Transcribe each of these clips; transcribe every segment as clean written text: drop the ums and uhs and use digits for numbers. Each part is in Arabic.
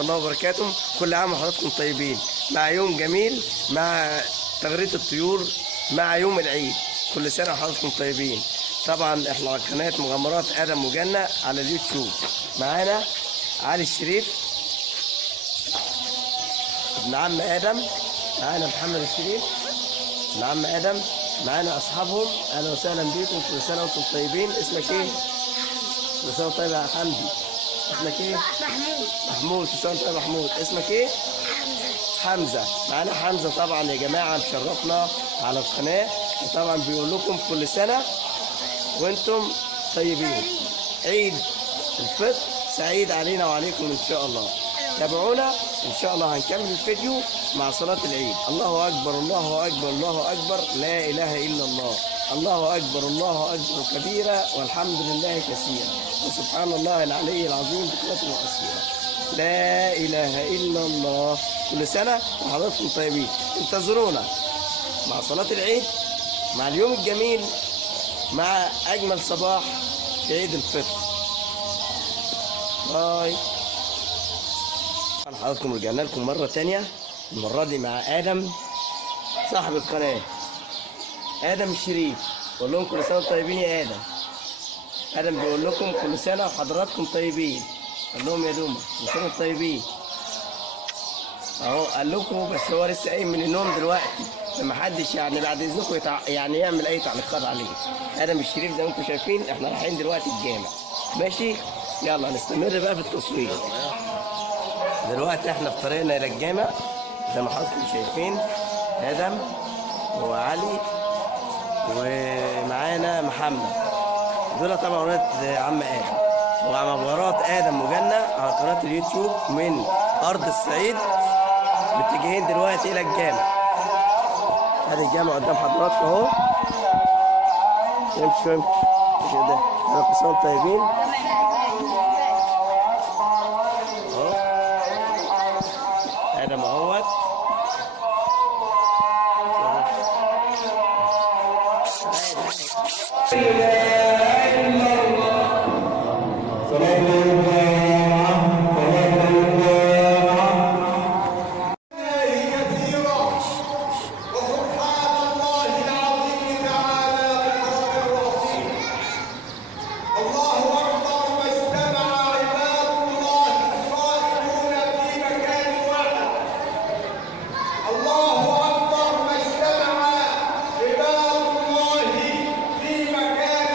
الله وبركاته. كل عام وحضراتكم طيبين، مع يوم جميل، مع تغريد الطيور، مع يوم العيد. كل سنة وحضراتكم طيبين. طبعا احنا على قناة مغامرات آدم وجنة على اليوتيوب. معانا علي الشريف ابن عم آدم، معانا محمد الشريف ابن عم آدم، معانا أصحابهم. أهلا وسهلا بيكم، كل سنة وأنتم طيبين. اسمك إيه؟ كل سنة وأنت طيب يا حمدي. اسمك إيه؟ محمود. كل سنة وأنت طيب يا محمود. اسمك إيه؟ حمزة. معانا حمزة طبعا يا جماعة، مشرفنا على القناة، وطبعا بيقول لكم كل سنة وأنتم طيبين. عيد الفطر سعيد علينا وعليكم إن شاء الله. تابعونا إن شاء الله، هنكمل الفيديو مع صلاة العيد. الله أكبر الله أكبر الله أكبر، لا إله إلا الله. الله أكبر الله أكبر كبيرا، والحمد لله كثيرا، وسبحان الله العلي العظيم بكرة وأصيلا. لا إله إلا الله. كل سنة وحضراتكم طيبين. انتظرونا مع صلاة العيد، مع اليوم الجميل، مع أجمل صباح في عيد الفطر. باي. حضراتكم رجعنا لكم مرة تانية، المرة دي مع آدم صاحب القناة، آدم الشريف. بقول لهم كل سنة وانتم طيبين يا آدم. آدم بيقول لكم كل سنة وحضراتكم طيبين. قال لهم يا دوما كل سنة وانتم طيبين. أهو قال لكم، بس هو لسه قايم من النوم دلوقتي، فمحدش يعني بعد إذنكم يعني يعمل أي تعليقات عليه. آدم الشريف زي ما انتم شايفين، احنا رايحين دلوقتي الجامع. ماشي؟ يلا نستمر بقى في التصوير. دلوقتي احنا في طريقنا الى الجامع زي ما حضراتكم شايفين. ادم وعلي ومعانا محمد، دول طبعا ولاد عم ادم، ومغامرات ادم وجنة على قناه اليوتيوب من ارض الصعيد. متجهين دلوقتي الى الجامع. ادي الجامع قدام حضراتكم اهو. امشوا كده. كل سنه وانتم طيبين. آدم اهوت. الله أكبر، ما اجتمع عباد الله في مكان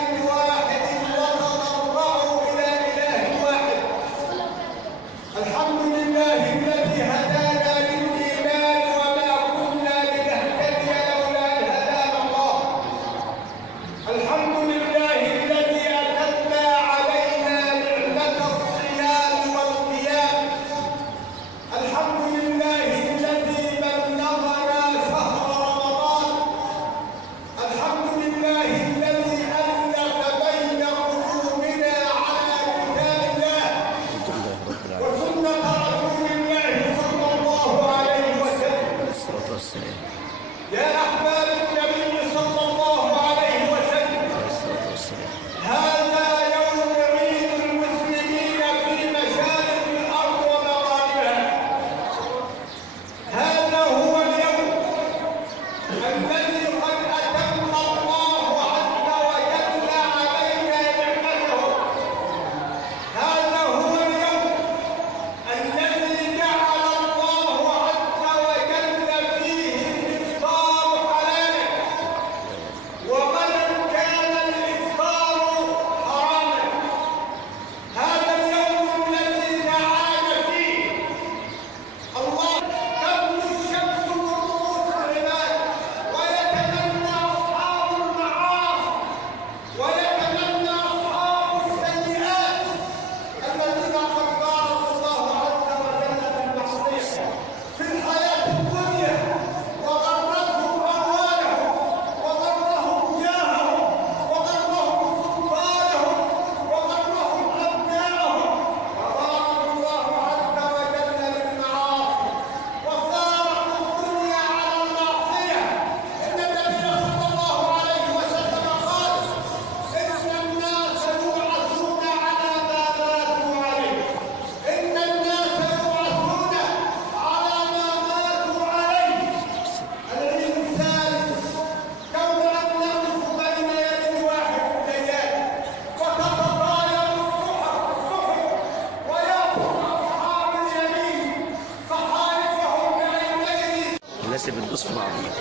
الناس اللي بتبص في بعضيها.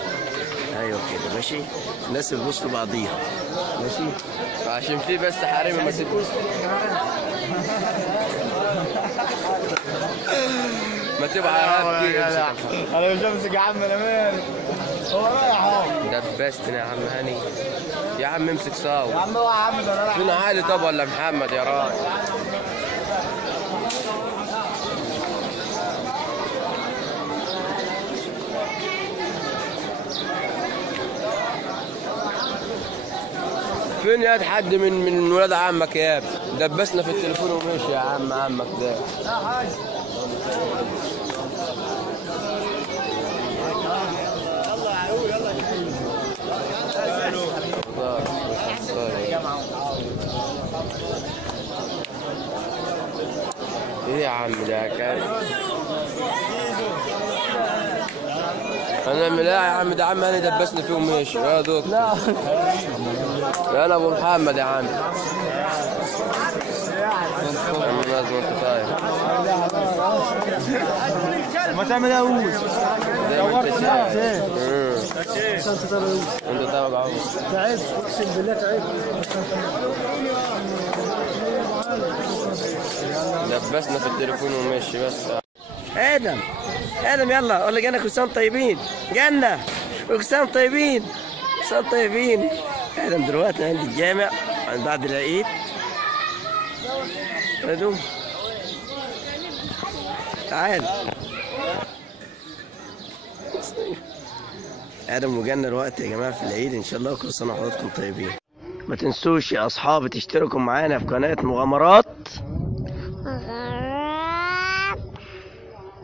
ايوه كده ماشي. الناس اللي بتبص في بعضيها ماشي. عشان في بس حريم ما تبص. ما تبقى انا مش همسك يا عم، انا مالي. هو رايح اهو. دبستني يا عم هاني. يا عم امسك صاوي يا عم هو يا عم، ده انا رايح. فين علي طب ولا محمد يا راجل؟ فين يا حد من ولاد عمك يا ابني؟ دبسنا في التليفون ومشي يا عم عمك ده. يا حاج ايه يا عم ده كان انا اعمل ايه يا عم؟ ده عم هاني دبسني فيه ومشي يا دكتور. لا يا انا ابو محمد يا عم. لازم انت طاير ما تعمل اهوز زي ما انت شايف. انت تابع اهو. تعبت اقسم بالله، تعبت. دبسنا في التليفون ومشي بس. ادم يلا قول لي جنة كل سنه وانتم طيبين. جنة كل سنه وانتم طيبين. كل سنه وانتم طيبين. ادم دلوقتي عند الجامع عند بعد العيد. ادم تعال. ادم وجنة الوقت يا جماعه في العيد ان شاء الله. كل سنه وحضراتكم طيبين. ما تنسوش يا اصحابي تشتركوا معانا في قناه مغامرات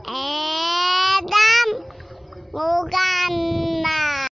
آدم